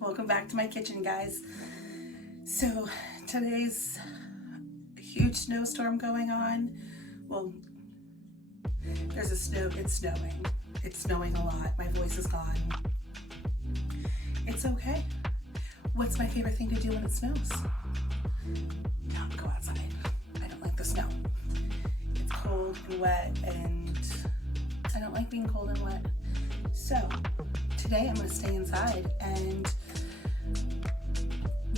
welcome back to my kitchen, guys. So today's a huge snowstorm going on. Well, it's snowing. It's snowing a lot. My voice is gone. It's okay. What's my favorite thing to do when it snows? Not go outside. I don't like the snow. It's cold and wet, and I don't like being cold and wet. So today I'm going to stay inside and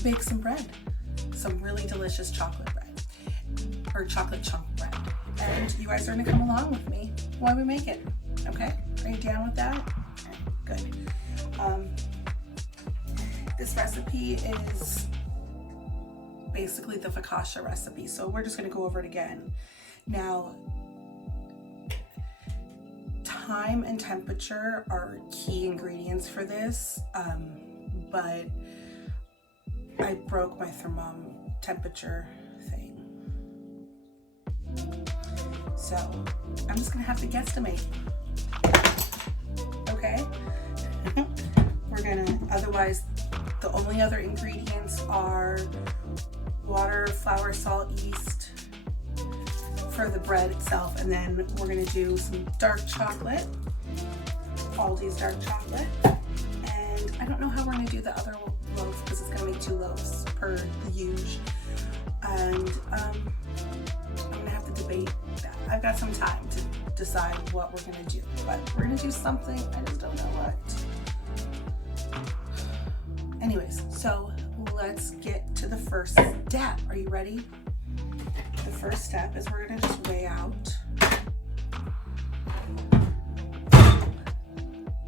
bake some bread, some really delicious chocolate bread, or chocolate chunk bread. And you guys are going to come along with me while we make it. Okay? Are you down with that? Good. This recipe is basically the focaccia recipe, so we're just going to go over it again. Now, time and temperature are key ingredients for this, but I broke my temperature thing. So I'm just gonna have to guesstimate. Okay? Otherwise, the only other ingredients are water, flour, salt, yeast for the bread itself, and then we're gonna do some dark chocolate, Aldi's dark chocolate, and I don't know how we're gonna do the other loaves because it's gonna make 2 loaves per the usual, and I'm gonna have to debate that. I've got some time to decide what we're gonna do, but we're gonna do something. I just don't know what. Anyways, so let's get to the first step. Are you ready? The first step is we're gonna just weigh out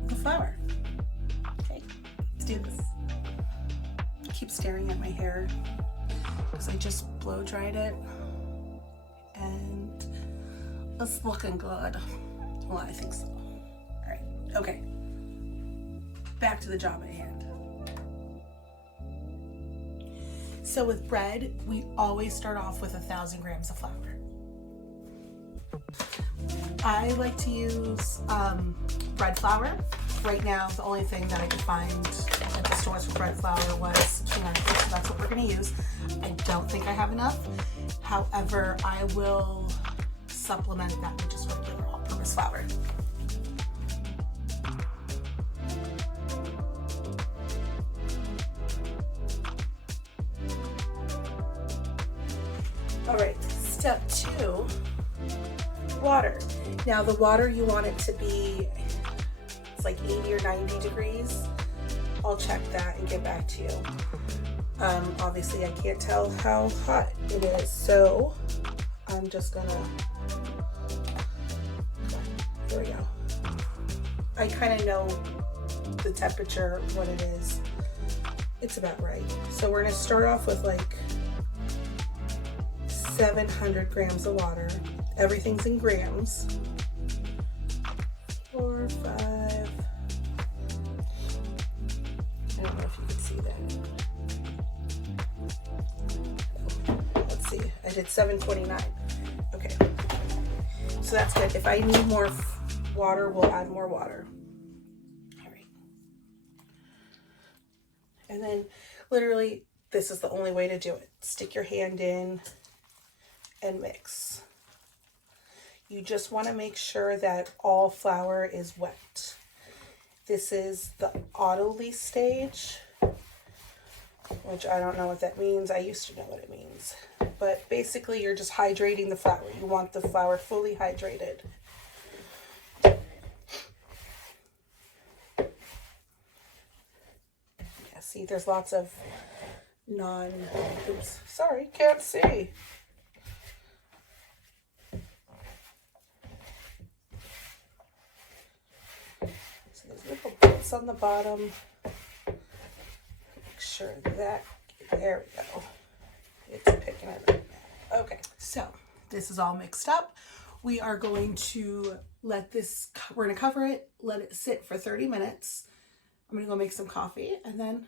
the flour. Okay, let's do this. I keep staring at my hair because I just blow dried it and it's looking good. Well, I think so. All right, okay. Back to the job at hand. So with bread, we always start off with 1,000 grams of flour. I like to use bread flour. Right now, the only thing that I could find at the stores for bread flour was peanut butter, so that's what we're gonna use. I don't think I have enough. However, I will supplement that with just regular all-purpose flour. All right, step 2, water. Now the water, you want it to be, it's like 80 or 90 degrees. I'll check that and get back to you. Obviously I can't tell how hot it is, so I'm just gonna, here we go. I kind of know the temperature, what it is. It's about right. So we're gonna start off with like 700 grams of water. Everything's in grams. 4, 5. I don't know if you can see that. Let's see. I did 729. Okay. So that's good. If I need more water, we'll add more water. All right. And then literally, this is the only way to do it. Stick your hand in and mix. You just want to make sure that all flour is wet. This is the autolyse stage, which I don't know what that means. I used to know what it means. But basically you're just hydrating the flour. You want the flour fully hydrated. Yeah, see, there's lots of oops, sorry, can't see. Little bits on the bottom. Make sure that, there we go. It's picking it up. Okay, so this is all mixed up. We are going to let this, we're gonna cover it, let it sit for 30 minutes. I'm gonna go make some coffee and then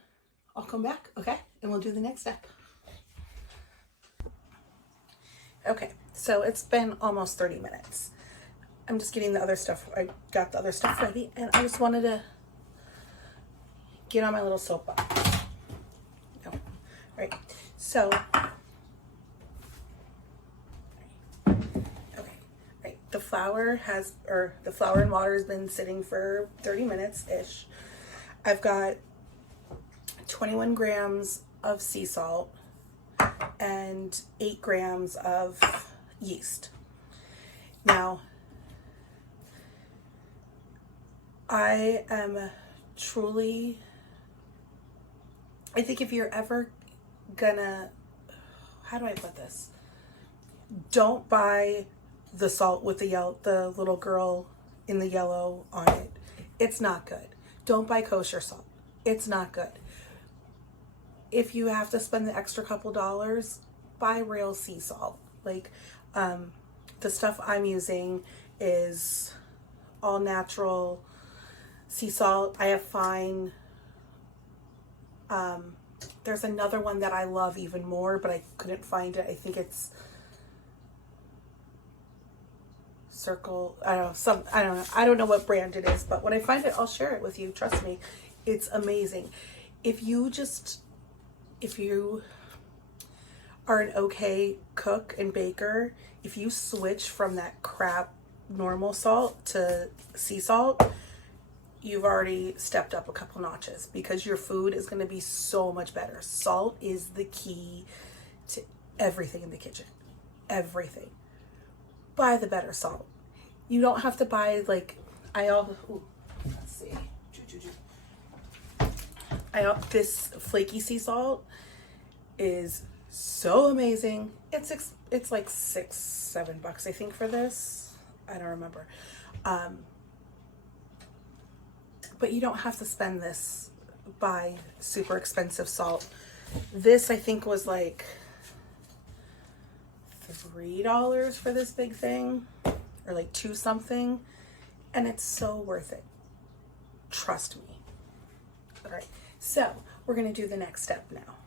I'll come back, okay? And we'll do the next step. Okay, so it's been almost 30 minutes. I'm just getting the other stuff. I got the other stuff ready, and I just wanted to get on my little soapbox. So, okay, right. The flour and water has been sitting for 30 minutes-ish. I've got 21 grams of sea salt and 8 grams of yeast. Now, I think if you're ever gonna, how do I put this? Don't buy the salt with the little girl in the yellow on it. It's not good. Don't buy kosher salt. It's not good. If you have to spend the extra couple dollars, buy real sea salt. Like, the stuff I'm using is all natural sea salt. I have fine. There's another one that I love even more, but I couldn't find it. I think it's Circle. I don't know what brand it is, but when I find it, I'll share it with you. Trust me, it's amazing. If you are an okay cook and baker, if you switch from that crap normal salt to sea salt, you've already stepped up a couple notches, because your food is going to be so much better. Salt is the key to everything in the kitchen. Everything. Buy the better salt. You don't have to buy let's see. This flaky sea salt is so amazing. It's like $6-7 I think for this. I don't remember. But you don't have to spend this, buy super expensive salt. This I think was like $3 for this big thing, or like $2 something, and it's so worth it. Trust me. All right, so we're gonna do the next step now.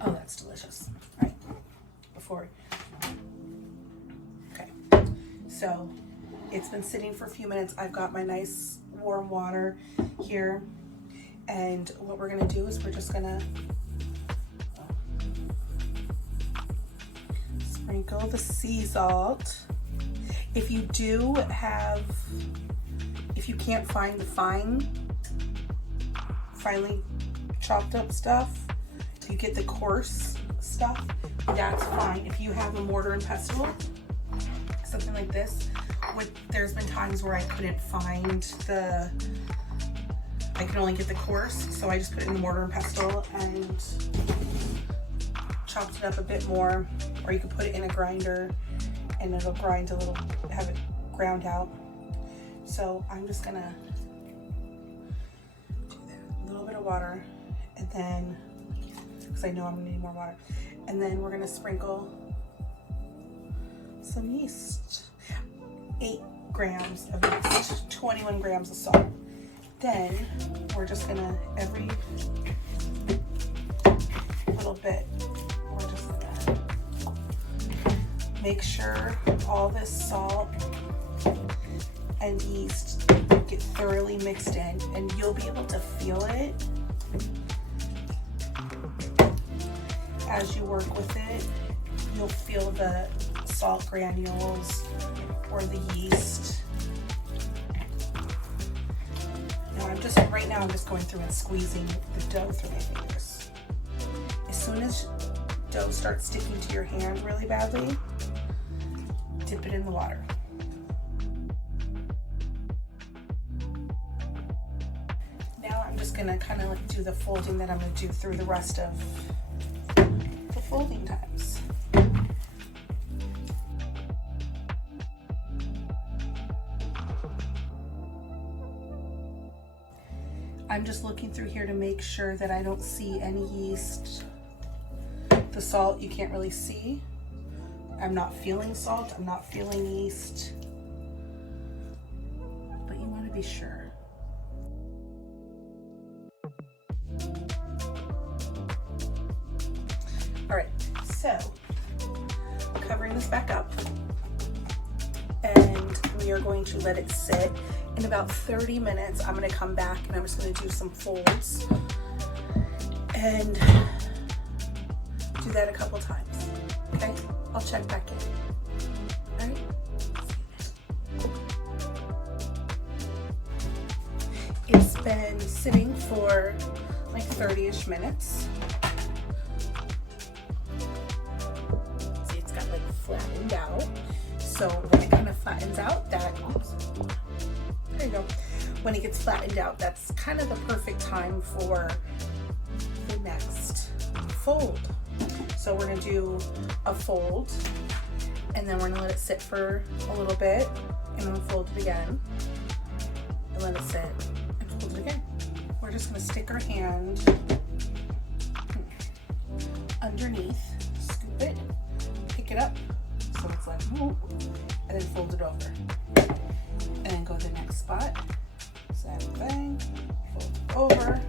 Oh, that's delicious. All right, okay, so it's been sitting for a few minutes. I've got my nice warm water here, and what we're gonna do is we're just gonna sprinkle the sea salt. If you can't find the finely chopped up stuff, if you get the coarse stuff, that's fine. If you have a mortar and pestle, something like this, there's been times where I couldn't find I can only get the coarse, so I just put it in the mortar and pestle and chopped it up a bit more, or you could put it in a grinder and it'll grind have it ground out. So I'm just gonna do that. A little bit of water, and then, because I know I'm gonna need more water, and then we're gonna sprinkle some yeast. 8 grams of yeast, 21 grams of salt. Then we're just gonna, every little bit, we're just gonna make sure all this salt and yeast get thoroughly mixed in, and you'll be able to feel it as you work with it. You'll feel the salt granules or the yeast. Now I'm just going through and squeezing the dough through my fingers. As soon as dough starts sticking to your hand really badly, dip it in the water. Now I'm just gonna kind of do the folding that I'm gonna do through the rest of the folding times. I'm just looking through here to make sure that I don't see any yeast. The salt you can't really see. I'm not feeling salt, I'm not feeling yeast, but you want to be sure. All right, so covering this back up, and we are going to let it sit. In about 30 minutes, I'm going to come back and I'm just going to do some folds. and do that a couple times. Okay, I'll check back in. All right. It's been sitting for like 30-ish minutes. See, it's got like flattened out. So when it kind of flattens out, there you go. When it gets flattened out, that's kind of the perfect time for the next fold. So we're gonna do a fold, and then we're gonna let it sit for a little bit, and then fold it again, and let it sit, and fold it again. We're just gonna stick our hand underneath, scoop it, pick it up, so it's like, and then fold it over. And then go to the next spot, same thing, fold it over.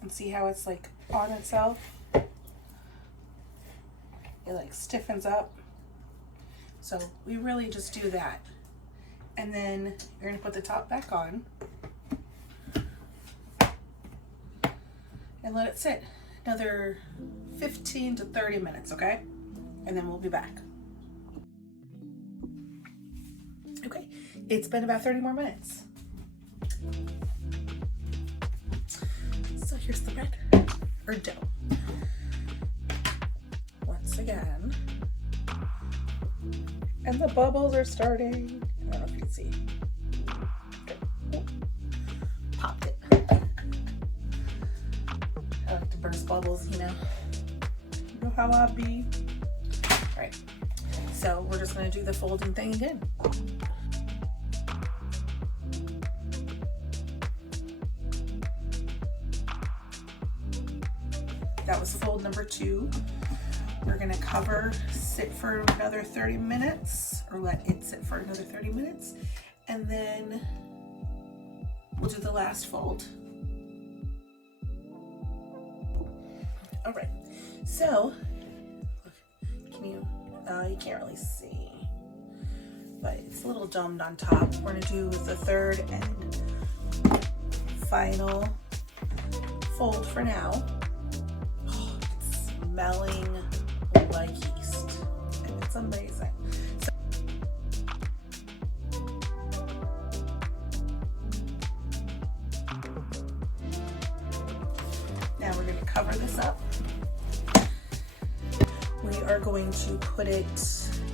And see how it's like on itself? It like stiffens up. So we really just do that. And then you're gonna put the top back on and let it sit another 15 to 30 minutes, okay? And then we'll be back. Okay, it's been about 30 more minutes. So here's the bread, or dough. Once again. And the bubbles are starting. I don't know if you can see. Okay. Oh. Popped it. I like to burst bubbles, you know. You know how I be. All right. So we're just gonna do the folding thing again. That was fold number 2. We're gonna cover, sit for another 30 minutes, or let it sit for another 30 minutes, and then we'll do the last fold. All right, so, can you can't really see, but it's a little domed on top. We're gonna do the third and final fold for now. Oh, it's smelling like yeast, and it's amazing. So, now we're going to cover this up. We are going to put it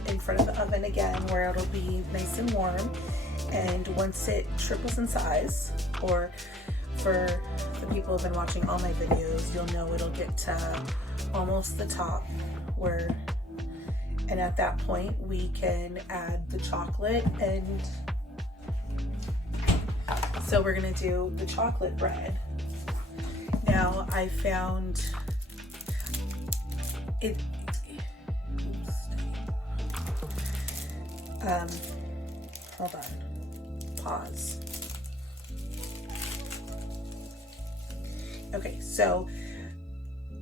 in front of the oven again, where it'll be nice and warm, and once it triples in size, or for the people who've been watching all my videos, you'll know it'll get to almost the top, and at that point we can add the chocolate. And so we're gonna do the chocolate bread. Now I found it, hold on, pause. Okay, so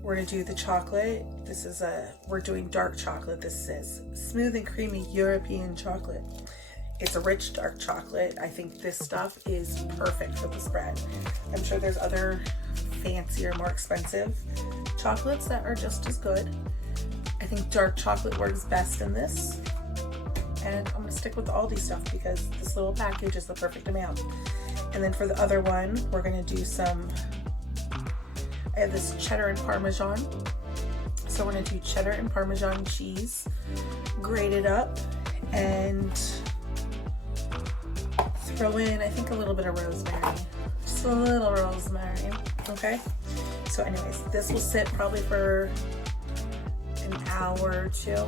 we're gonna do the chocolate. This is we're doing dark chocolate. This is smooth and creamy European chocolate. It's a rich dark chocolate. I think this stuff is perfect for this bread. I'm sure there's other fancier, more expensive chocolates that are just as good. I think dark chocolate works best in this. And I'm gonna stick with the Aldi stuff because this little package is the perfect amount. And then for the other one, we're gonna do some, I have this cheddar and Parmesan. So we're gonna do cheddar and Parmesan cheese, grated up, and throw in, I think, a little bit of rosemary. Just a little rosemary, okay? So anyways, this will sit probably for an hour or two.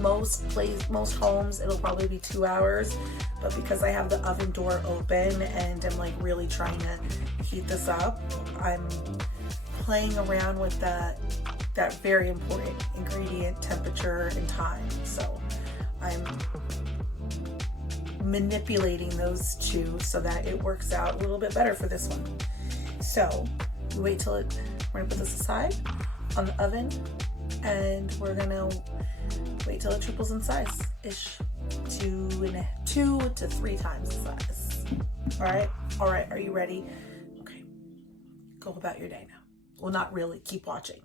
Most homes, it'll probably be 2 hours, but because I have the oven door open and I'm like really trying to heat this up, I'm playing around with that very important ingredient, temperature and time. So I'm manipulating those two so that it works out a little bit better for this one. So we wait till we're gonna put this aside on the oven, and we're gonna wait till it triples in size ish to in 2 to 3 times the size. All right, are you ready? Okay, go about your day now. Well, not really, keep watching.